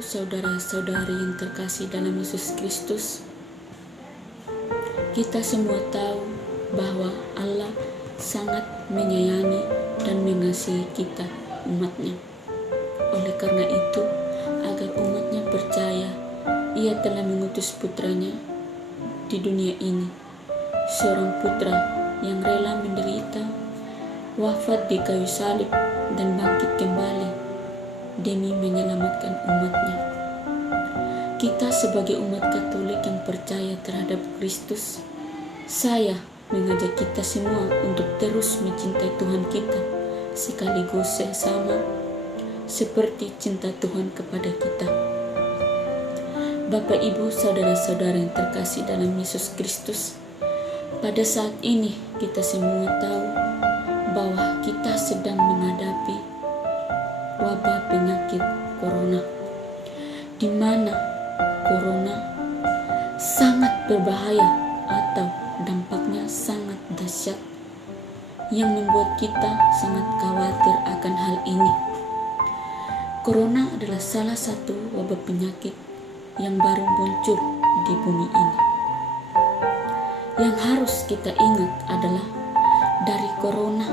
Ibu, saudara-saudari yang terkasih dalam Yesus Kristus, kita semua tahu bahwa Allah sangat menyayangi dan mengasihi kita, umatnya. Oleh karena itu, agar umatnya percaya, Ia telah mengutus putranya di dunia ini, seorang putra yang rela menderita, wafat di kayu salib, dan bangkit kembali demi menyelamatkan umatnya. Kita sebagai umat Katolik yang percaya terhadap Kristus, saya mengajak kita semua untuk terus mencintai Tuhan kita, sekaligus sama seperti cinta Tuhan kepada kita. Bapak, Ibu, saudara-saudara yang terkasih dalam Yesus Kristus, pada saat ini kita semua tahu bahwa kita sedang menghadapi wabah penyakit corona, di mana corona sangat berbahaya atau dampaknya sangat dahsyat yang membuat kita sangat khawatir akan hal ini. Corona adalah salah satu wabah penyakit yang baru muncul di bumi ini. Yang harus kita ingat adalah dari corona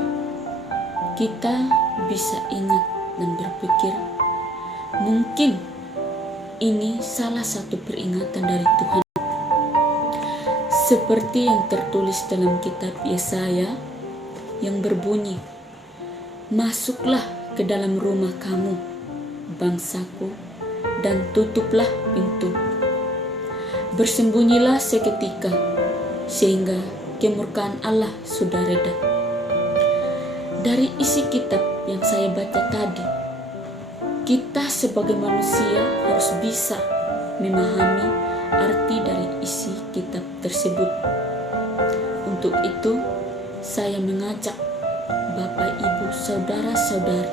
kita bisa ingat dan berpikir, mungkin ini salah satu peringatan dari Tuhan. Seperti yang tertulis dalam kitab Yesaya yang berbunyi, "Masuklah ke dalam rumah kamu, bangsaku, dan tutuplah pintu. Bersembunyilah seketika, sehingga kemurkaan Allah sudah reda." Dari isi kitab yang saya baca tadi, kita sebagai manusia harus bisa memahami arti dari isi kitab tersebut. Untuk itu, saya mengajak Bapak, Ibu, saudara-saudari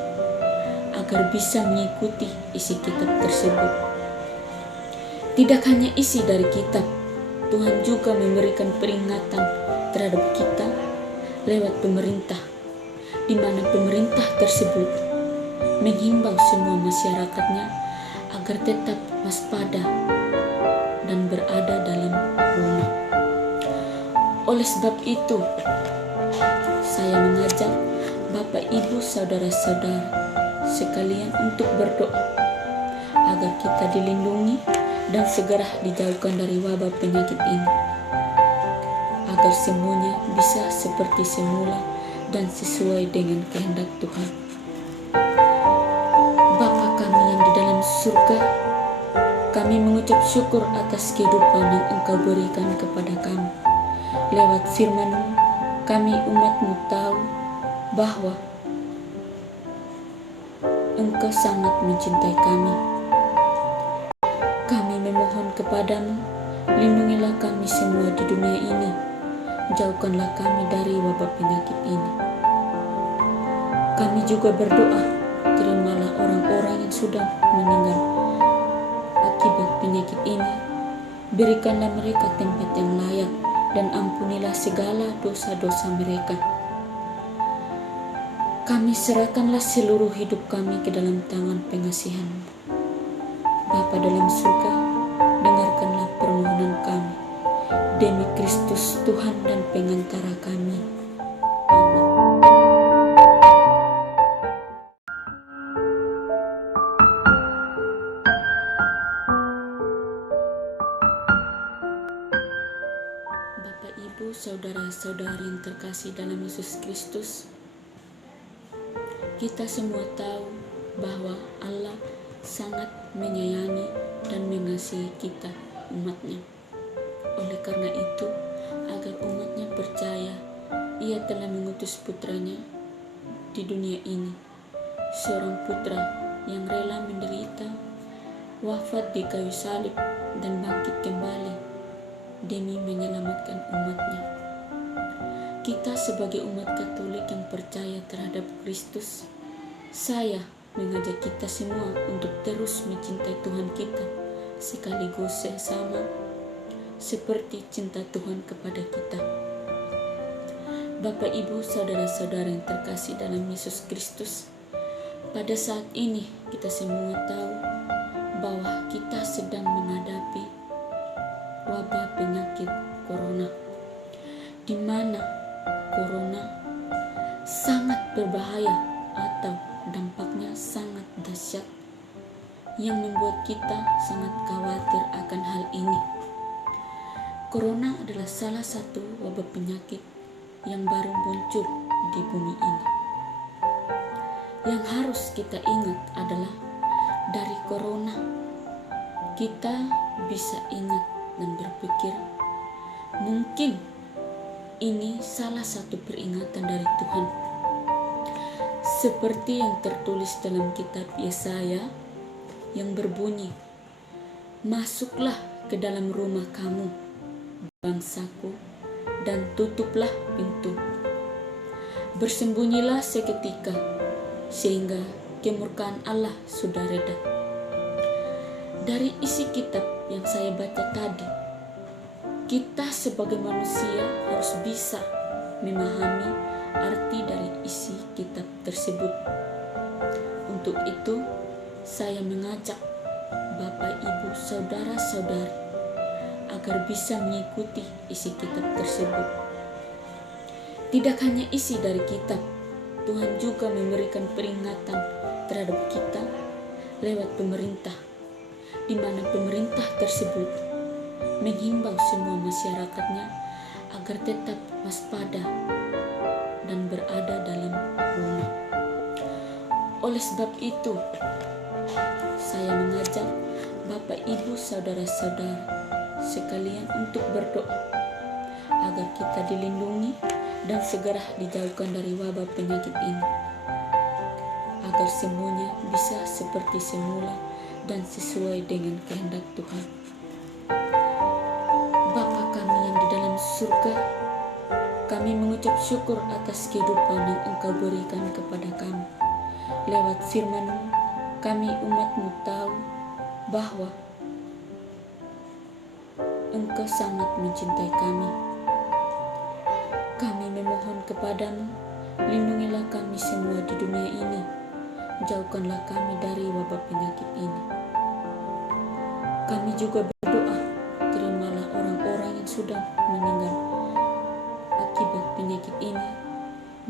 agar bisa mengikuti isi kitab tersebut. Tidak hanya isi dari kitab, Tuhan juga memberikan peringatan terhadap kita lewat pemerintah, di mana pemerintah tersebut menghimbau semua masyarakatnya agar tetap waspada dan berada dalam rumah. Oleh sebab itu, saya mengajak Bapak, Ibu, saudara-saudara sekalian untuk berdoa agar kita dilindungi dan segera dijauhkan dari wabah penyakit ini, agar semuanya bisa seperti semula dan sesuai dengan kehendak Tuhan. Bapa kami yang di dalam surga, kami mengucap syukur atas kehidupan yang Engkau berikan kepada kami. Lewat firman-Mu, kami umat-Mu tahu bahwa Engkau sangat mencintai kami. Kami memohon kepada-Mu, lindungilah kami semua di dunia ini. Jauhkanlah kami dari wabah penyakit ini. Kami juga berdoa, terimalah orang-orang yang sudah meninggal akibat penyakit ini. Berikanlah mereka tempat yang layak dan ampunilah segala dosa-dosa mereka. Kami serahkanlah seluruh hidup kami ke dalam tangan pengasihan-Mu. Bapa dalam surga, dengarkanlah permohonan kami. Demi Kristus Tuhan dan pengantara kami. Amin. Bapak, Ibu, saudara-saudari yang terkasih dalam Yesus Kristus, kita semua tahu bahwa Allah sangat menyayangi dan mengasihi kita, umatnya. Oleh karena itu, agar umatnya percaya, Ia telah mengutus putranya di dunia ini, seorang putra yang rela menderita, wafat di kayu salib, dan bangkit kembali demi menyelamatkan umatnya. Kita sebagai umat Katolik yang percaya terhadap Kristus, saya mengajak kita semua untuk terus mencintai Tuhan kita, sekaligus sama seperti cinta Tuhan kepada kita. Bapak, Ibu, saudara-saudara yang terkasih dalam Yesus Kristus, pada saat ini kita semua tahu bahwa kita sedang menghadapi wabah penyakit corona, di mana corona sangat berbahaya atau dampaknya sangat dahsyat yang membuat kita sangat khawatir akan hal ini. Corona adalah salah satu wabah penyakit yang baru muncul di bumi ini. Yang harus kita ingat adalah dari corona kita bisa ingat dan berpikir mungkin ini salah satu peringatan dari Tuhan. Seperti yang tertulis dalam kitab Yesaya yang berbunyi, "Masuklah ke dalam rumah kamu, bangsaku, dan tutuplah pintu. Bersembunyilah seketika, sehingga kemurkaan Allah sudah reda." Dari isi kitab yang saya baca tadi, kita sebagai manusia harus bisa memahami arti dari isi kitab tersebut. Untuk itu, saya mengajak Bapak, Ibu, Saudara-saudari agar bisa mengikuti isi kitab tersebut. Tidak hanya isi dari kitab, Tuhan juga memberikan peringatan terhadap kita lewat pemerintah, di mana pemerintah tersebut menghimbau semua masyarakatnya agar tetap waspada dan berada dalam rumah. Oleh sebab itu, saya mengajak Bapak, Ibu, Saudara-saudara sekalian untuk berdoa agar kita dilindungi dan segera dijauhkan dari wabah penyakit ini, agar semuanya bisa seperti semula dan sesuai dengan kehendak Tuhan. Bapa kami yang di dalam surga, kami mengucap syukur atas kehidupan yang Engkau berikan kepada kami. Lewat firman-Mu, kami umat-Mu tahu bahwa Engkau sangat mencintai kami. Kami memohon kepadamu, lindungilah kami semua di dunia ini. Jauhkanlah kami dari wabah penyakit ini. Kami juga berdoa, terimalah orang-orang yang sudah meninggal akibat penyakit ini.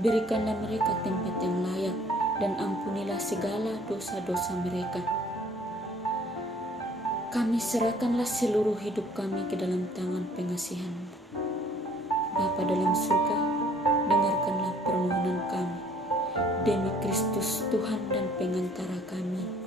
Berikanlah mereka tempat yang layak dan ampunilah segala dosa-dosa mereka. Kami serahkanlah seluruh hidup kami ke dalam tangan pengasihan-Mu. Bapa dalam surga, dengarkanlah permohonan kami. Demi Kristus Tuhan dan pengantara kami.